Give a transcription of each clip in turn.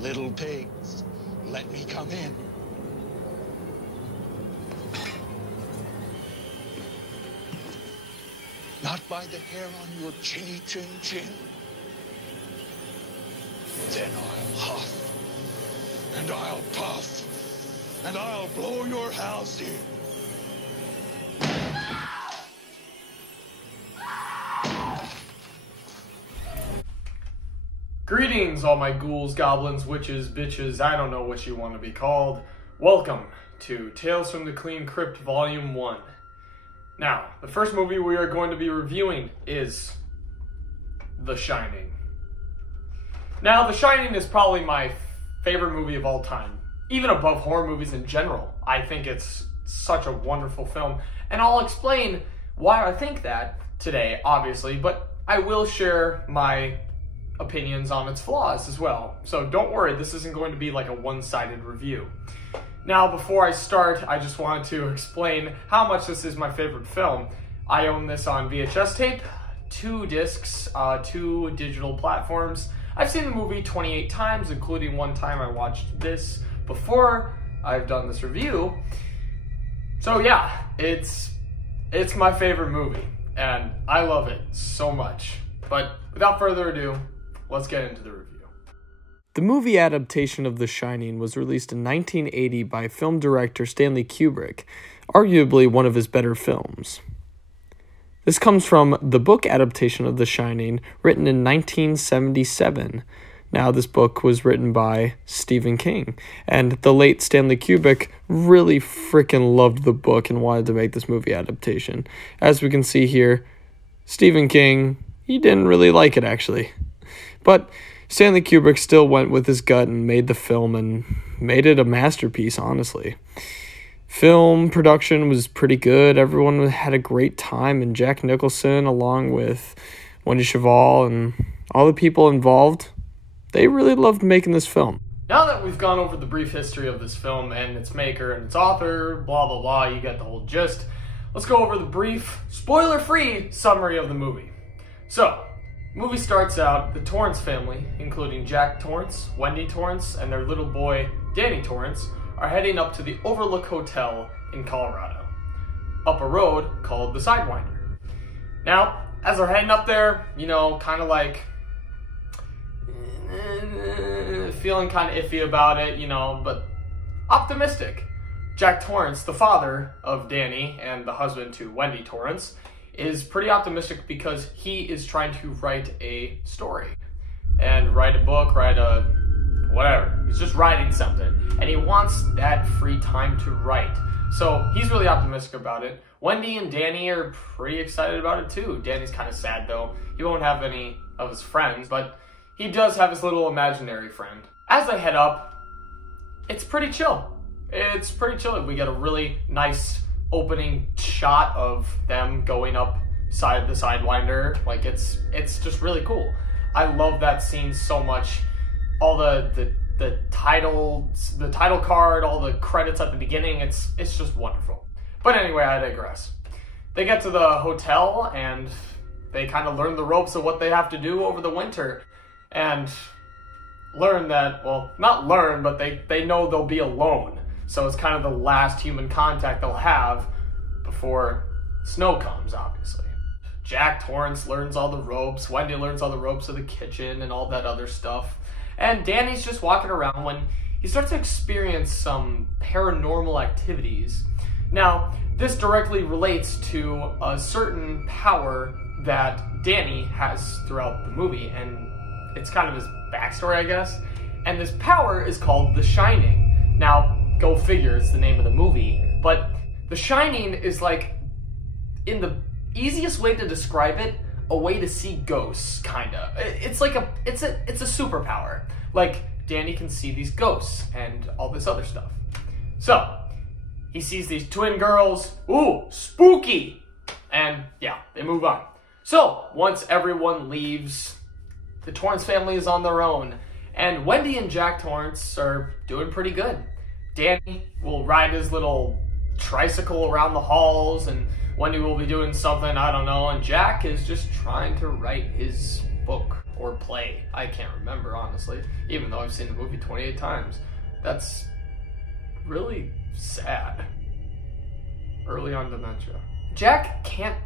Little pigs, let me come in. Not by the hair on your chinny chin chin. Then I'll huff, and I'll puff, and I'll blow your house in. Greetings, all my ghouls, goblins, witches, bitches, I don't know what you want to be called. Welcome to Tales from the Crypt Volume 1. Now, the first movie we are going to be reviewing is The Shining. Now, The Shining is probably my favorite movie of all time, even above horror movies in general. I think it's such a wonderful film, and I'll explain why I think that today, obviously, but I will share my opinions on its flaws as well. So don't worry, this isn't going to be like a one-sided review. Now, before I start, I just wanted to explain how much this is my favorite film. I own this on VHS tape, 2 discs, 2 digital platforms. I've seen the movie 28 times, including one time I watched this before I've done this review. So yeah, it's my favorite movie, and I love it so much. But without further ado, let's get into the review. The movie adaptation of The Shining was released in 1980 by film director Stanley Kubrick, arguably one of his better films. This comes from the book adaptation of The Shining, written in 1977. Now, this book was written by Stephen King, and the late Stanley Kubrick really freaking loved the book and wanted to make this movie adaptation. As we can see here, Stephen King, he didn't really like it, actually. But Stanley Kubrick still went with his gut and made the film and made it a masterpiece, honestly. Film production was pretty good. Everyone had a great time, and Jack Nicholson, along with Wendy Chevall and all the people involved, they really loved making this film. Now that we've gone over the brief history of this film and its maker and its author, blah blah blah, you get the whole gist, let's go over the brief, spoiler-free summary of the movie. So, the movie starts out, the Torrance family, including Jack Torrance, Wendy Torrance, and their little boy, Danny Torrance, are heading up to the Overlook Hotel in Colorado, up a road called the Sidewinder. Now, as they're heading up there, you know, kind of like, feeling kind of iffy about it, you know, but optimistic. Jack Torrance, the father of Danny and the husband to Wendy Torrance, is pretty optimistic because he is trying to write a story and write a book, write a whatever. He's just writing something, and he wants that free time to write. So he's really optimistic about it. Wendy and Danny are pretty excited about it too. Danny's kind of sad though. He won't have any of his friends, but he does have his little imaginary friend. As they head up, it's pretty chill. It's pretty chill. We get a really nice opening shot of them going up the Sidewinder. Like, it's just really cool. I love that scene so much. All the title card, all the credits at the beginning, it's just wonderful. But anyway, I digress. They get to the hotel and they kind of learn the ropes of what they have to do over the winter, and learn that, well, not learn, but they know they'll be alone. So it's kind of the last human contact they'll have before snow comes, obviously. Jack Torrance learns all the ropes, Wendy learns all the ropes of the kitchen and all that other stuff. And Danny's just walking around when he starts to experience some paranormal activities. Now, this directly relates to a certain power that Danny has throughout the movie, and it's kind of his backstory, I guess. And this power is called The Shining. Now, go figure, it's the name of the movie. But The Shining is like, in the easiest way to describe it, a way to see ghosts, kinda. It's like it's a superpower. Like, Danny can see these ghosts and all this other stuff. So, he sees these twin girls, ooh, spooky! And yeah, they move on. So, once everyone leaves The Torrance family is on their own, and Wendy and Jack Torrance are doing pretty good. Danny will ride his little tricycle around the halls, and Wendy will be doing something, I don't know, and Jack is just trying to write his book or play. I can't remember, honestly, even though I've seen the movie 28 times. That's really sad. Early on dementia. Jack can't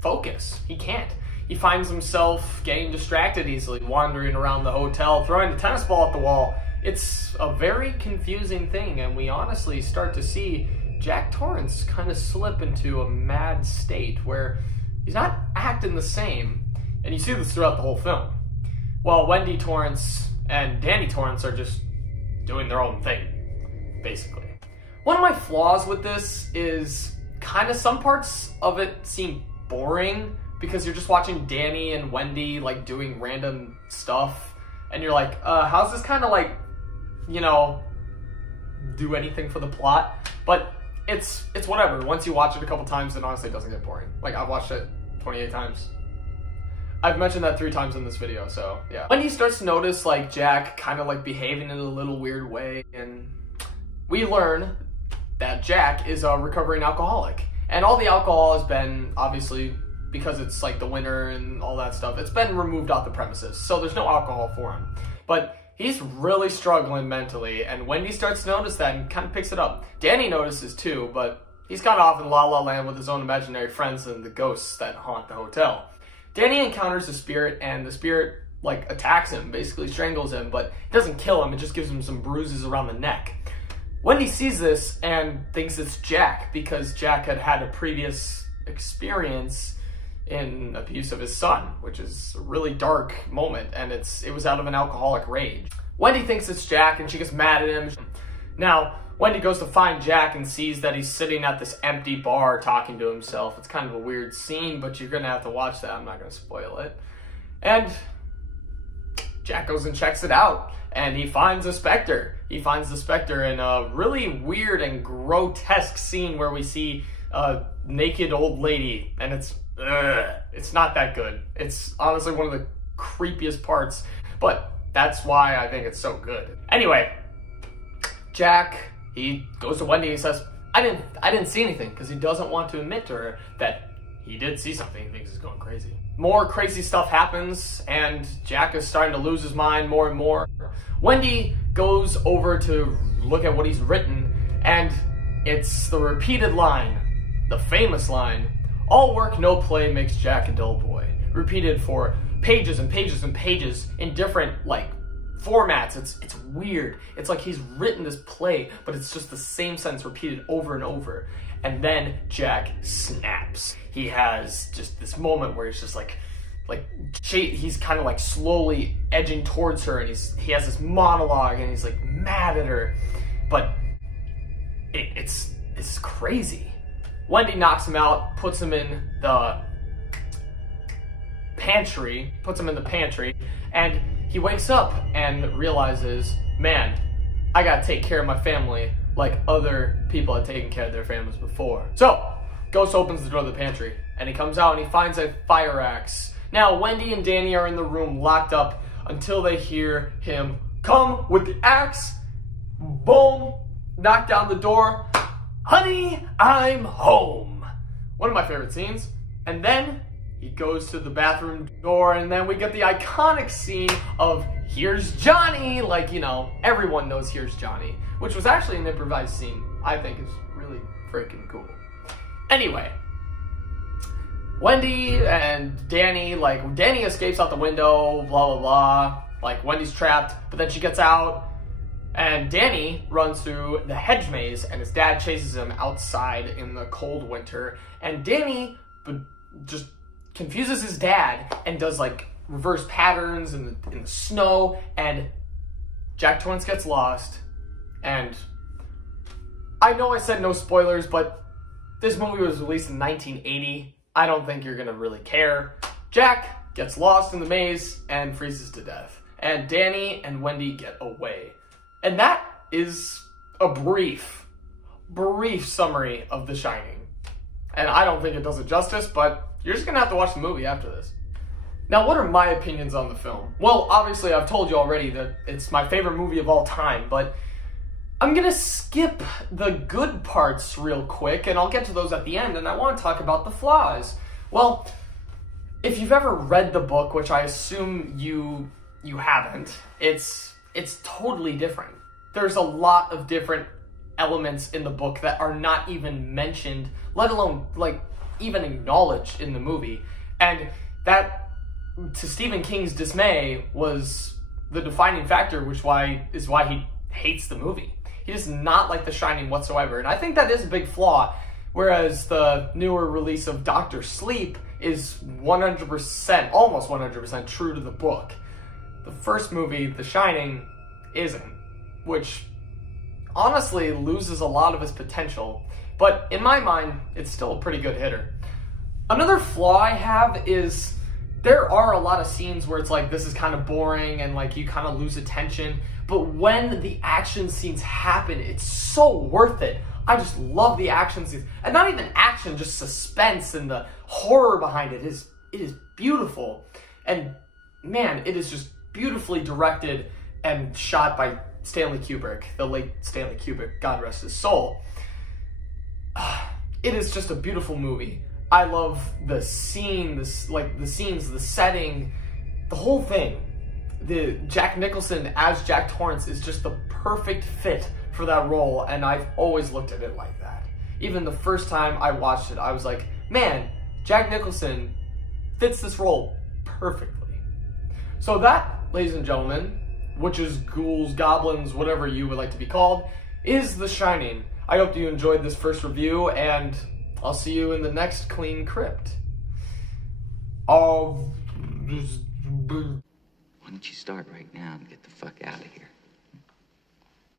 focus. He can't. He finds himself getting distracted easily, wandering around the hotel, throwing the tennis ball at the wall. It's a very confusing thing, and we honestly start to see Jack Torrance kind of slip into a mad state where he's not acting the same, and you see this throughout the whole film. While Wendy Torrance and Danny Torrance are just doing their own thing, basically. One of my flaws with this is kind of some parts of it seem boring, because you're just watching Danny and Wendy like doing random stuff, and you're like, how's this kind of like, you know, do anything for the plot? But it's whatever. Once you watch it a couple times, it honestly doesn't get boring. Like, I've watched it 28 times. I've mentioned that 3 times in this video, so yeah. Wendy starts to notice like Jack kind of like behaving in a little weird way, and we learn that Jack is a recovering alcoholic. And all the alcohol has been, obviously, because it's like the winter and all that stuff, it's been removed off the premises, so there's no alcohol for him. But he's really struggling mentally, and Wendy starts to notice that and kind of picks it up. Danny notices too, but he's got off in La La Land with his own imaginary friends and the ghosts that haunt the hotel. Danny encounters a spirit, and the spirit like attacks him, basically strangles him, but it doesn't kill him, it just gives him some bruises around the neck. Wendy sees this and thinks it's Jack, because Jack had a previous experience in abuse of his son, which is a really dark moment, and it was out of an alcoholic rage. Wendy thinks it's Jack, and she gets mad at him. Now, Wendy goes to find Jack and sees that he's sitting at this empty bar talking to himself. It's kind of a weird scene, but you're gonna have to watch that. I'm not gonna spoil it. And Jack goes and checks it out, and he finds a specter. He finds the specter in a really weird and grotesque scene where we see a naked old lady, and it's not that good. It's honestly one of the creepiest parts, but that's why I think it's so good. Anyway, Jack, he goes to Wendy and he says, I didn't see anything, because he doesn't want to admit to her that he did see something. He thinks he's going crazy. More crazy stuff happens, and Jack is starting to lose his mind more and more. Wendy goes over to look at what he's written, and it's the repeated line, the famous line, all work, no play makes Jack a dull boy. Repeated for pages and pages and pages in different, like, formats. It's weird. It's like he's written this play, but it's just the same sentence repeated over and over. And then Jack snaps. He has just this moment where he's just like he's kind of like slowly edging towards her, and he has this monologue, and he's like mad at her, but it's crazy. Wendy knocks him out, puts him in the pantry, and he wakes up and realizes, man, I gotta take care of my family like other people had taken care of their families before. So, Ghost opens the door of the pantry, and he comes out and he finds a fire axe. Now, Wendy and Danny are in the room locked up until they hear him come with the axe, boom, knock down the door, honey, I'm home. One of my favorite scenes. And then he goes to the bathroom door, and then we get the iconic scene of Here's Johnny. Like, you know, everyone knows Here's Johnny, which was actually an improvised scene. I think is really freaking cool. Anyway, Wendy and Danny, like, Danny escapes out the window, blah, blah, blah. Like, Wendy's trapped, but then she gets out, and Danny runs through the hedge maze, and his dad chases him outside in the cold winter. And Danny just confuses his dad and does, like, reverse patterns in the snow, and Jack Torrance gets lost. And I know I said no spoilers, but this movie was released in 1980. I don't think you're gonna really care. Jack gets lost in the maze and freezes to death. And Danny and Wendy get away. And that is a brief summary of The Shining. And I don't think it does it justice, but you're just gonna have to watch the movie after this. Now, what are my opinions on the film? Well, obviously, I've told you already that it's my favorite movie of all time, but I'm gonna skip the good parts real quick, and I'll get to those at the end, and I want to talk about the flaws. Well, if you've ever read the book, which I assume you haven't, it's totally different. There's a lot of different elements in the book that are not even mentioned, let alone, like, even acknowledged in the movie. And that, to Stephen King's dismay, was the defining factor, which is why he hates the movie. He does not like The Shining whatsoever, and I think that is a big flaw, whereas the newer release of Dr. Sleep is 100%, almost 100% true to the book. The first movie, The Shining, isn't, which honestly loses a lot of its potential, but in my mind, it's still a pretty good hitter. Another flaw I have is there are a lot of scenes where it's like, this is kind of boring and like you kind of lose attention, but when the action scenes happen, it's so worth it. I just love the action scenes. And not even action, just suspense and the horror behind it is beautiful. And man, it is just beautifully directed and shot by Stanley Kubrick, the late Stanley Kubrick, God rest his soul. It is just a beautiful movie. I love the scene, the scenes, the setting, the whole thing. The Jack Nicholson as Jack Torrance is just the perfect fit for that role, and I've always looked at it like that. Even the first time I watched it, I was like, man, Jack Nicholson fits this role perfectly. So that, ladies and gentlemen, witches, ghouls, goblins, whatever you would like to be called, is The Shining. I hope you enjoyed this first review, and I'll see you in the next Clean Crypt. Why don't you start right now and get the fuck out of here?